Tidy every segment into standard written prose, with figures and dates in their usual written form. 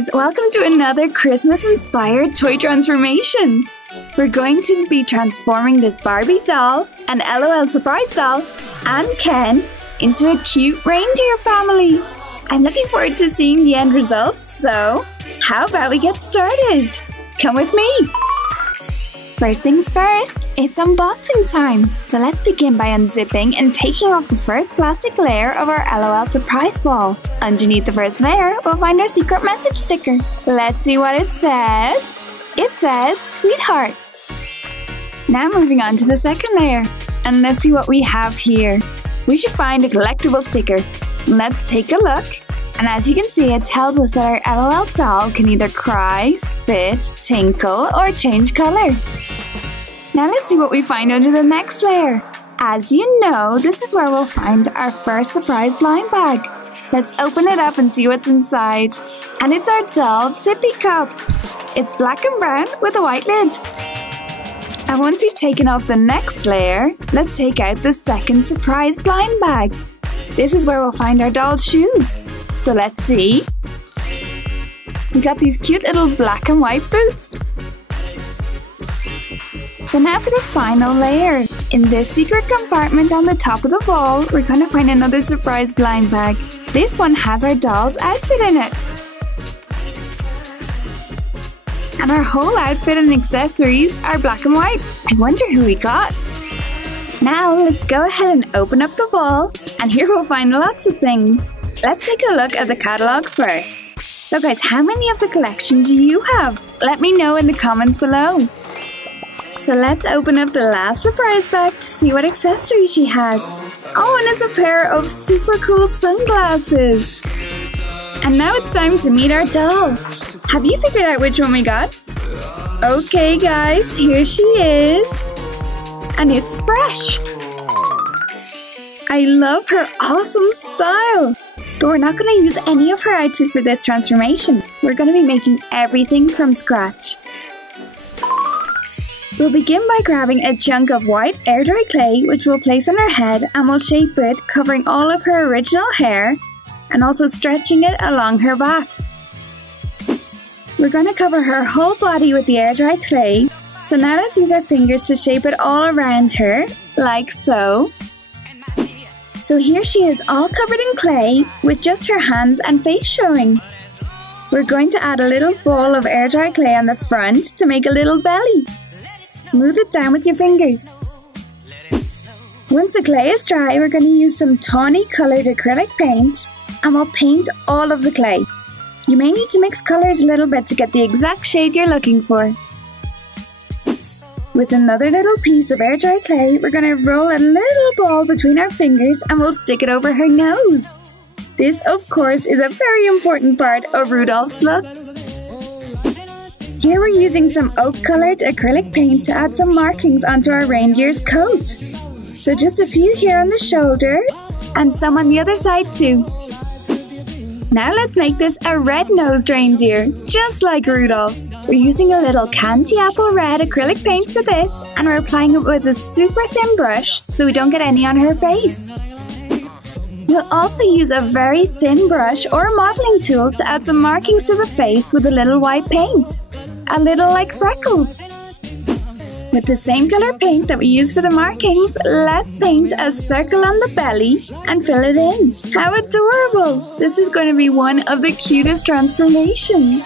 guys, welcome to another Christmas-inspired toy transformation. We're going to be transforming this Barbie doll, an LOL surprise doll, and Ken into a cute reindeer family. I'm looking forward to seeing the end results, so how about we get started? Come with me! First things first, it's unboxing time. So let's begin by unzipping and taking off the first plastic layer of our LOL surprise ball. Underneath the first layer, we'll find our secret message sticker. Let's see what it says. It says, "Sweetheart." Now moving on to the second layer. And let's see what we have here. We should find a collectible sticker. Let's take a look. And as you can see, it tells us that our LOL doll can either cry, spit, tinkle, or change color. Now let's see what we find under the next layer. As you know, this is where we'll find our first surprise blind bag. Let's open it up and see what's inside. And it's our doll sippy cup. It's black and brown with a white lid. And once we've taken off the next layer, let's take out the second surprise blind bag. This is where we'll find our doll's shoes. So let's see. We got these cute little black and white boots. So now for the final layer. In this secret compartment on the top of the ball, we're going to find another surprise blind bag. This one has our doll's outfit in it. And our whole outfit and accessories are black and white. I wonder who we got. Now let's go ahead and open up the ball, and here we'll find lots of things. Let's take a look at the catalogue first. So guys, how many of the collection do you have? Let me know in the comments below. So let's open up the last surprise bag to see what accessories she has. Oh, and it's a pair of super cool sunglasses. And now it's time to meet our doll. Have you figured out which one we got? Okay guys, here she is. And it's fresh. I love her awesome style. But we're not going to use any of her outfit for this transformation. We're going to be making everything from scratch. We'll begin by grabbing a chunk of white air dry clay, which we'll place on her head, and we'll shape it, covering all of her original hair and also stretching it along her back. We're going to cover her whole body with the air dry clay. So now let's use our fingers to shape it all around her, like so. So here she is all covered in clay with just her hands and face showing. We're going to add a little ball of air dry clay on the front to make a little belly. Smooth it down with your fingers. Once the clay is dry, we're going to use some tawny coloured acrylic paint and we'll paint all of the clay. You may need to mix colours a little bit to get the exact shade you're looking for. With another little piece of air dry clay, we're going to roll a little ball between our fingers and we'll stick it over her nose. This, of course, is a very important part of Rudolph's look. Here we're using some oak-coloured acrylic paint to add some markings onto our reindeer's coat. So just a few here on the shoulder and some on the other side too. Now let's make this a red-nosed reindeer, just like Rudolph. We're using a little candy apple red acrylic paint for this, and we're applying it with a super thin brush so we don't get any on her face. We'll also use a very thin brush or a modelling tool to add some markings to the face with a little white paint. A little like freckles. With the same colour paint that we use for the markings, let's paint a circle on the belly and fill it in. How adorable! This is going to be one of the cutest transformations.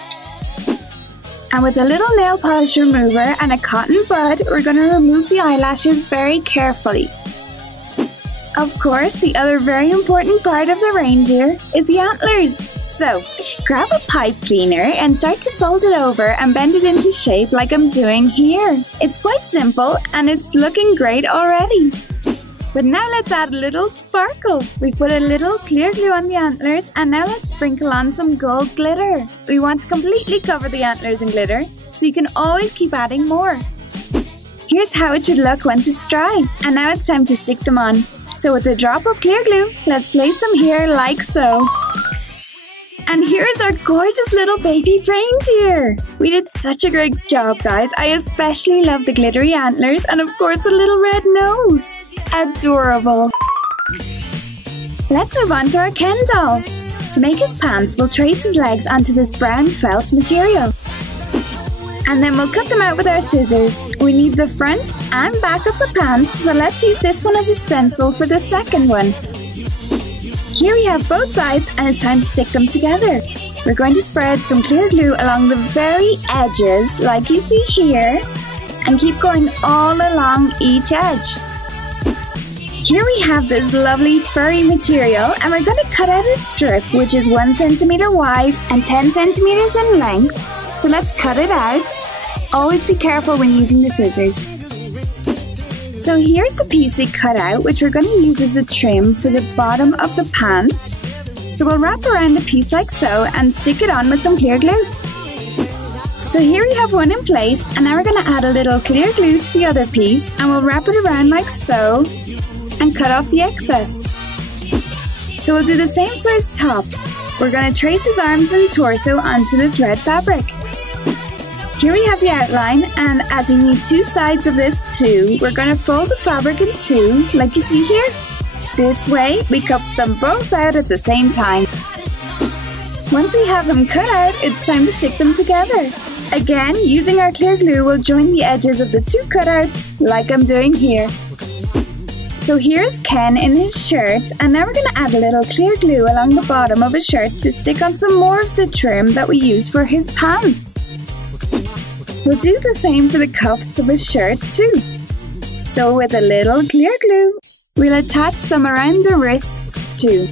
And with a little nail polish remover and a cotton bud, we're going to remove the eyelashes very carefully. Of course, the other very important part of the reindeer is the antlers. So, grab a pipe cleaner and start to fold it over and bend it into shape like I'm doing here. It's quite simple and it's looking great already. But now let's add a little sparkle. We put a little clear glue on the antlers and now let's sprinkle on some gold glitter. We want to completely cover the antlers in glitter, so you can always keep adding more. Here's how it should look once it's dry. And now it's time to stick them on. So with a drop of clear glue, let's place them here like so. And here's our gorgeous little baby reindeer! We did such a great job, guys. I especially love the glittery antlers and of course the little red nose. Adorable! Let's move on to our Ken doll. To make his pants, we'll trace his legs onto this brown felt material. And then we'll cut them out with our scissors. We need the front and back of the pants, so let's use this one as a stencil for the second one. Here we have both sides and it's time to stick them together. We're going to spread some clear glue along the very edges, like you see here, and keep going all along each edge. Here we have this lovely furry material, and we're going to cut out a strip which is 1 centimeter wide and 10 centimeters in length. So let's cut it out. Always be careful when using the scissors. So here's the piece we cut out, which we're going to use as a trim for the bottom of the pants. So we'll wrap around the piece like so and stick it on with some clear glue. So here we have one in place, and now we're going to add a little clear glue to the other piece, and we'll wrap it around like so and cut off the excess. So we'll do the same for his top. We're going to trace his arms and torso onto this red fabric. Here we have the outline, and as we need 2 sides of this too, we're going to fold the fabric in 2, like you see here. This way, we cut them both out at the same time. Once we have them cut out, it's time to stick them together. Again, using our clear glue, we'll join the edges of the 2 cutouts, like I'm doing here. So here's Ken in his shirt, and now we're going to add a little clear glue along the bottom of his shirt to stick on some more of the trim that we use for his pants. We'll do the same for the cuffs of his shirt too. So with a little clear glue, we'll attach some around the wrists too.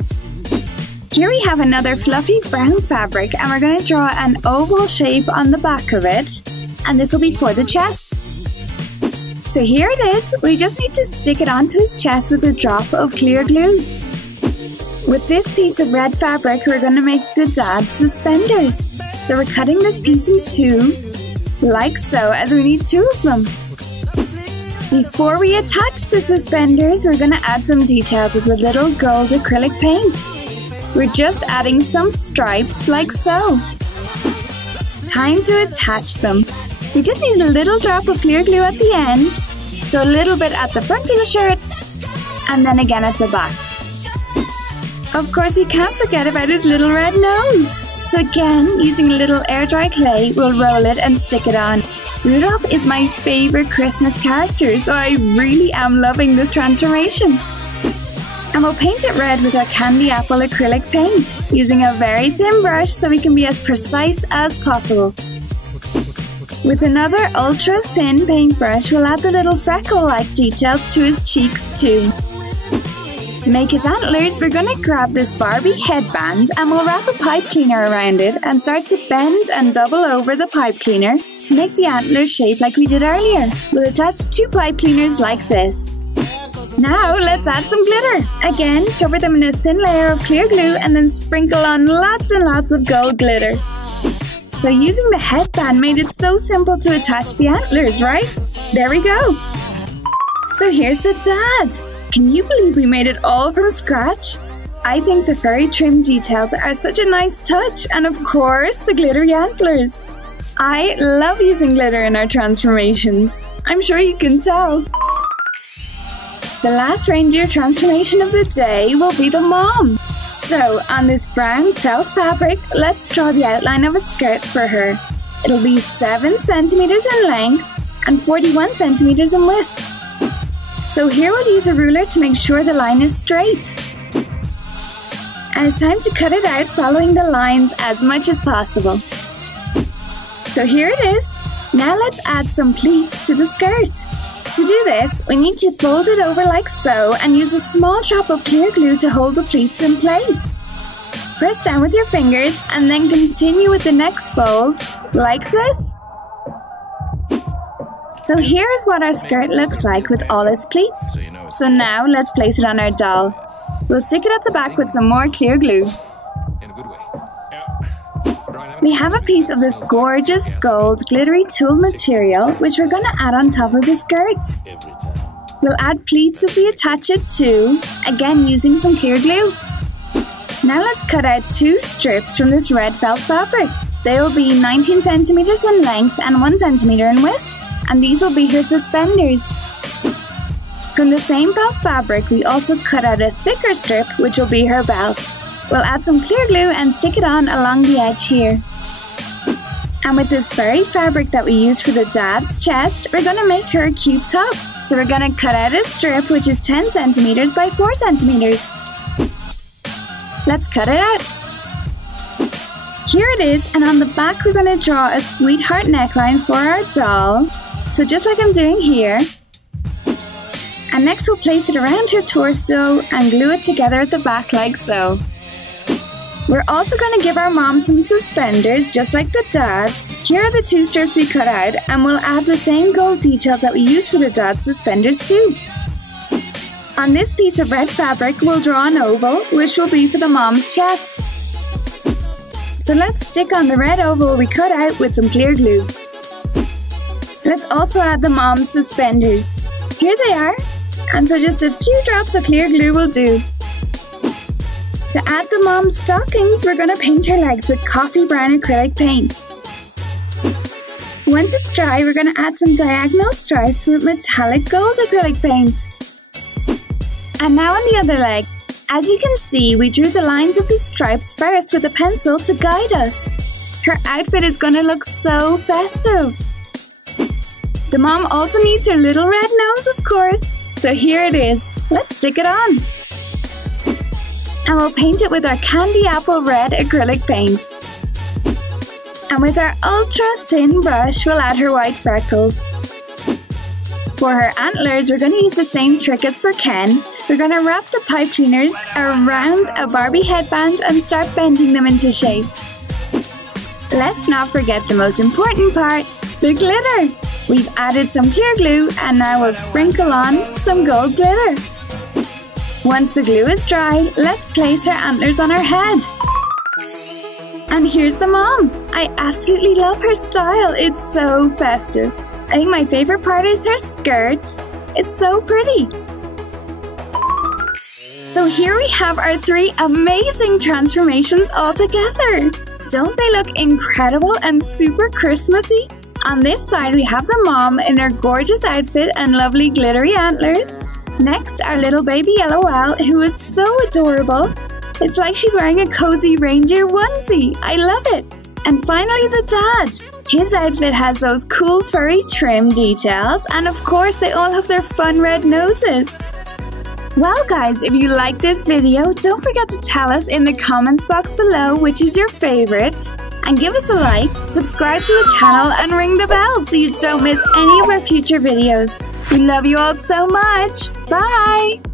Here we have another fluffy brown fabric, and we're going to draw an oval shape on the back of it, and this will be for the chest. So here it is, we just need to stick it onto his chest with a drop of clear glue. With this piece of red fabric, we're going to make the dad's suspenders. So we're cutting this piece in 2, like so, as we need 2 of them. Before we attach the suspenders, we're going to add some details with a little gold acrylic paint. We're just adding some stripes, like so. Time to attach them. We just need a little drop of clear glue at the end, so a little bit at the front of the shirt, and then again at the back. Of course, we can't forget about his little red nose. So again, using a little air dry clay, we'll roll it and stick it on. Rudolph is my favourite Christmas character, so I really am loving this transformation. And we'll paint it red with our candy apple acrylic paint, using a very thin brush so we can be as precise as possible. With another ultra thin paintbrush, we'll add the little freckle-like details to his cheeks too. To make his antlers, we're going to grab this Barbie headband, and we'll wrap a pipe cleaner around it and start to bend and double over the pipe cleaner to make the antler shape like we did earlier. We'll attach 2 pipe cleaners like this. Now let's add some glitter. Again, cover them in a thin layer of clear glue and then sprinkle on lots and lots of gold glitter. So using the headband made it so simple to attach the antlers, right? There we go. So here's the dad. Can you believe we made it all from scratch? I think the furry trim details are such a nice touch, and of course the glittery antlers. I love using glitter in our transformations. I'm sure you can tell. The last reindeer transformation of the day will be the mom. So on this brown felt fabric, let's draw the outline of a skirt for her. It'll be 7 centimeters in length and 41 centimeters in width. So here we'll use a ruler to make sure the line is straight. And it's time to cut it out following the lines as much as possible. So here it is. Now let's add some pleats to the skirt. To do this, we need to fold it over like so and use a small drop of clear glue to hold the pleats in place. Press down with your fingers and then continue with the next fold, like this. So here's what our skirt looks like with all its pleats. So now let's place it on our doll. We'll stick it at the back with some more clear glue. We have a piece of this gorgeous gold glittery tulle material which we're going to add on top of the skirt. We'll add pleats as we attach it too, again using some clear glue. Now let's cut out 2 strips from this red felt fabric. They will be 19 centimeters in length and 1 centimeter in width, and these will be her suspenders. From the same felt fabric, we also cut out a thicker strip which will be her belt. We'll add some clear glue and stick it on along the edge here. And with this furry fabric that we used for the dad's chest, we're going to make her a cute top. So we're going to cut out a strip which is 10 centimeters by 4 centimeters. Let's cut it out. Here it is, and on the back we're going to draw a sweetheart neckline for our doll. So just like I'm doing here. And next we'll place it around her torso and glue it together at the back like so. We're also going to give our mom some suspenders just like the dad's. Here are the 2 strips we cut out, and we'll add the same gold details that we used for the dad's suspenders too. On this piece of red fabric we'll draw an oval, which will be for the mom's chest. So let's stick on the red oval we cut out with some clear glue. Let's also add the mom's suspenders. Here they are, and so just a few drops of clear glue will do. To add the mom's stockings, we're going to paint her legs with coffee brown acrylic paint. Once it's dry, we're going to add some diagonal stripes with metallic gold acrylic paint. And now on the other leg. As you can see, we drew the lines of the stripes first with a pencil to guide us. Her outfit is going to look so festive. The mom also needs her little red nose, of course. So here it is. Let's stick it on. And we'll paint it with our candy apple red acrylic paint. And with our ultra thin brush, we'll add her white freckles. For her antlers, we're going to use the same trick as for Ken. We're going to wrap the pipe cleaners around a Barbie headband and start bending them into shape. Let's not forget the most important part, the glitter. We've added some clear glue, and now we'll sprinkle on some gold glitter. Once the glue is dry, let's place her antlers on her head. And here's the mom. I absolutely love her style. It's so festive. I think my favorite part is her skirt. It's so pretty. So here we have our 3 amazing transformations all together. Don't they look incredible and super Christmassy? On this side we have the mom in her gorgeous outfit and lovely glittery antlers. Next, our little baby LOL, who is so adorable. It's like she's wearing a cozy reindeer onesie. I love it. And finally the dad. His outfit has those cool furry trim details, and of course they all have their fun red noses. Well guys, if you like this video, don't forget to tell us in the comments box below which is your favorite. And give us a like, subscribe to the channel, and ring the bell so you don't miss any of our future videos. We love you all so much. Bye!